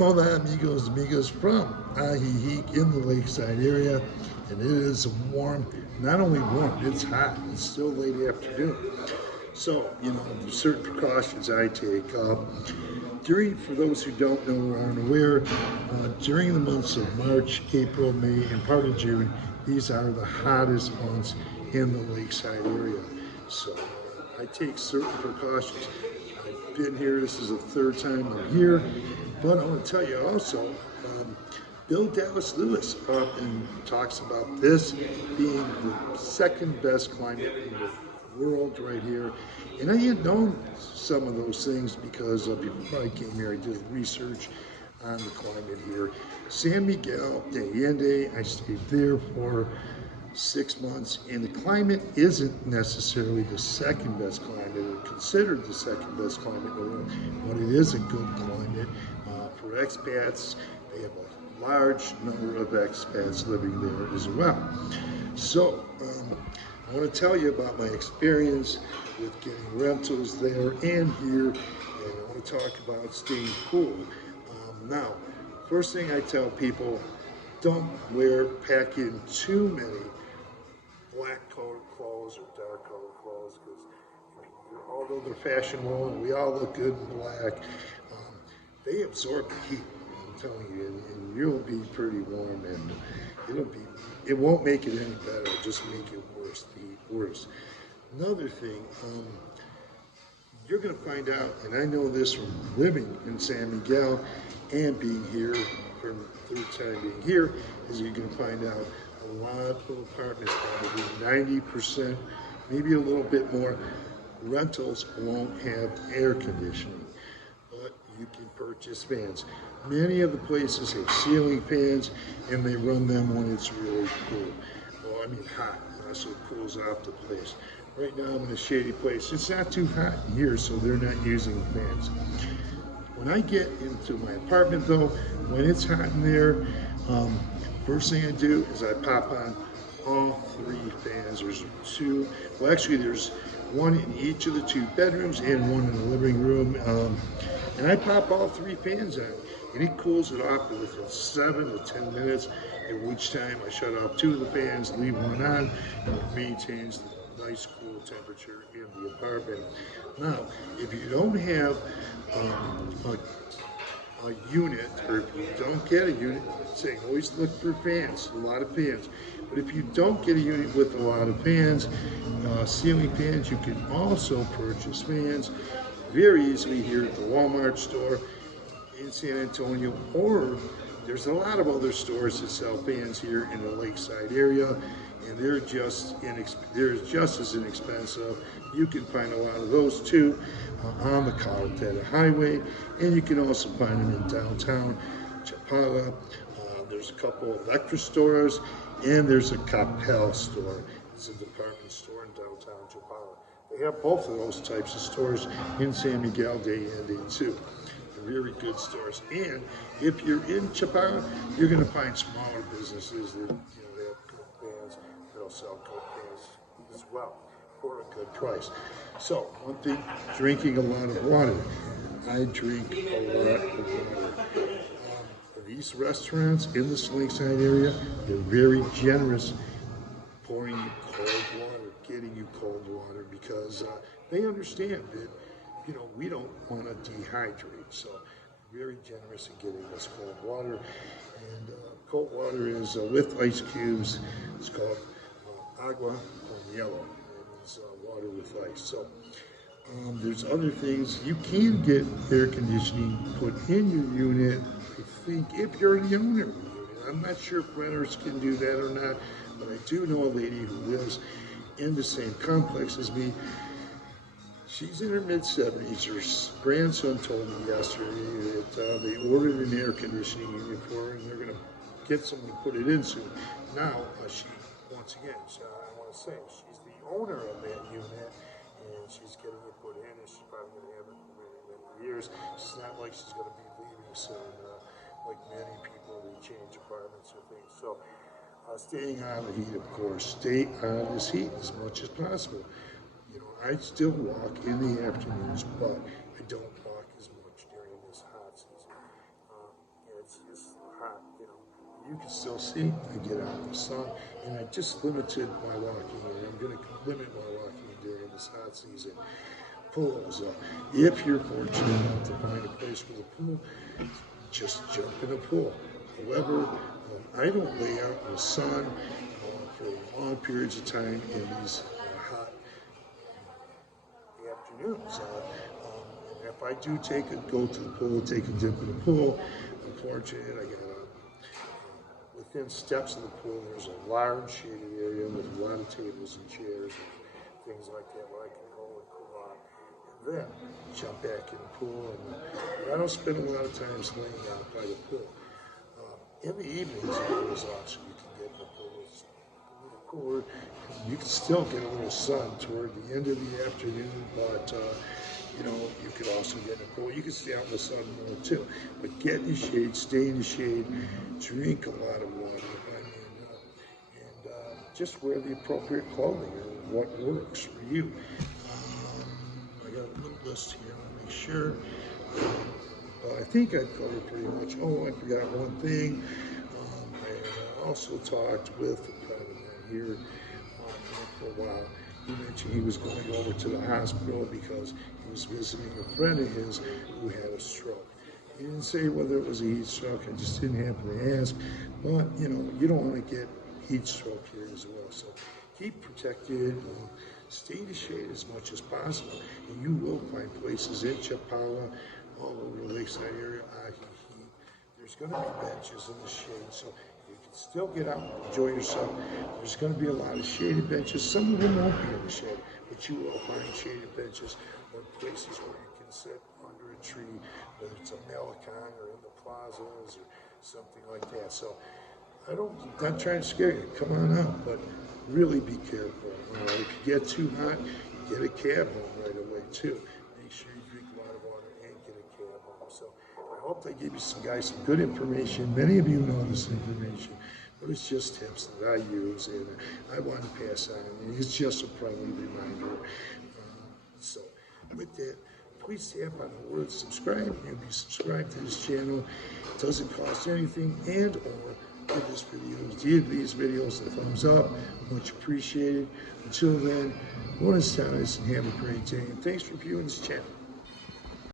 Hola amigos from Ajijic in the Lakeside area, and it is warm, not only warm, it's hot, it's still late afternoon. So, there's certain precautions I take. For those who don't know or aren't aware, during the months of March, April, May, and part of June, these are the hottest months in the Lakeside area. So, I take certain precautions. I've been here, this is the third time I'm here, but I want to tell you also, Bill Dallas Lewis often talks about this being the second best climate in the world right here. And I had known some of those things because before I came here, I did research on the climate here. San Miguel de Allende, I stayed there for 6 months, and the climate isn't necessarily the second best climate or considered the second best climate in the world, but it is a good climate for expats. They have a large number of expats living there as well. So I want to tell you about my experience with getting rentals there and here, and I want to talk about staying cool. Now, first thing I tell people, don't pack in too many black colored clothes or dark colored clothes, because although they're fashionable and we all look good in black, they absorb the heat. I'm telling you, and you'll be pretty warm, and it won't make it any better. It'll just make it worse. The heat worse. Another thing, you're going to find out, and I know this from living in San Miguel and being here for the third time being here, is you're going to find out a lot of apartments, probably 90%, maybe a little bit more, rentals won't have air conditioning, but you can purchase fans. Many of the places have ceiling fans, and they run them when it's really cool. Well, I mean hot, so it cools off the place. Right now I'm in a shady place. It's not too hot in here, so they're not using fans. When I get into my apartment though, when it's hot in there, first thing I do is I pop on all three fans. There's two, well actually there's one in each of the two bedrooms and one in the living room. And I pop all three fans on, and it cools it off within 7 to 10 minutes. At which time I shut off two of the fans, leave one on, and it maintains the nice cool temperature in the apartment. Now, if you don't have a unit, or if you don't get a unit, say always look for fans, a lot of fans. But if you don't get a unit with a lot of fans, ceiling fans, you can also purchase fans very easily here at the Walmart store in San Antonio, or there's a lot of other stores that sell fans here in the Lakeside area, and they're just as inexpensive. You can find a lot of those too on the Colorado Highway, and you can also find them in downtown Chapala. There's a couple of Electra stores, and there's a Capel store. It's a department store in downtown Chapala. They have both of those types of stores in San Miguel de Allende too. They're very good stores. And if you're in Chapala, you're going to find smaller businesses that they have good fans. They'll sell good fans as well for a good price. So one thing, drinking a lot of water. I drink a lot of water. These restaurants in the Lakeside area, they're very generous pouring you cold water, getting you cold water, because they understand that, we don't want to dehydrate. So very generous in getting us cold water. And cold water is with ice cubes. It's called agua con hielo. It means water with ice. So there's other things. You can get air conditioning put in your unit, I think, if you're the owner of the unit. I'm not sure if renters can do that or not, but I do know a lady who lives in the same complex as me. She's in her mid-70s. Her grandson told me yesterday that they ordered an air conditioning unit for her, and they're going to get someone to put it in soon. Now, once again, I want to say, she's the owner of that unit, and she's getting it put in, and she's probably going to have it for many, many years. It's not like she's going to be leaving soon, like many people, they change apartments or things. So, staying on the heat, of course. Stay on this heat as much as possible. I still walk in the afternoons, but I don't walk as much during this hot season. you can still see, I get out in the sun, and I just limited my walking, and I'm going to limit my walking during this hot season. Pools. If you're fortunate enough to find a place with a pool, just jump in a pool. However, I don't lay out in the sun for long periods of time in these hot afternoons. If I do go to the pool, take a dip in the pool, I'm fortunate. I got within steps of the pool, there's a large shaded area with a lot of tables and chairs and things like that where I can go and cool off. And then jump back in the pool. And I don't spend a lot of time laying out by the pool. In the evenings, the pool is off, so you can get in the pool. It's a little cooler. You can still get a little sun toward the end of the afternoon, but you could also get in the pool. You can stay out in the sun more too, but get in the shade, stay in the shade, drink a lot of water, and just wear the appropriate clothing or what works for you. I got a little list here. I want to make sure. I think I covered pretty much. Oh, I forgot one thing. I also talked with a friend of mine here for a while. He mentioned he was going over to the hospital because he was visiting a friend of his who had a stroke. He didn't say whether it was a heat stroke. I just didn't happen to ask. But, you don't want to get heat stroke here as well. So keep protected. Stay in the shade as much as possible. And you will find places in Chapala, all over the Lakeside area, Ajijic. There's going to be benches in the shade, so you can still get out and enjoy yourself. There's going to be a lot of shaded benches. Some of them won't be in the shade, but you will find shaded benches or places where you can sit under a tree, whether it's a Malecon or in the plazas or something like that. So I'm not trying to scare you. Come on out, but really be careful. If you get too hot, get a cab home right away too. Make sure you drink a lot of water and get a cab home. So I hope I gave you some good information. Many of you know this information, but it's just tips that I use and I want to pass on. And it's just a friendly reminder. So with that, please tap on the word subscribe and be subscribed to this channel. It doesn't cost anything, and or give these videos a thumbs up. Much appreciated. Until then, buenas tardes and have a great day. And thanks for viewing this channel.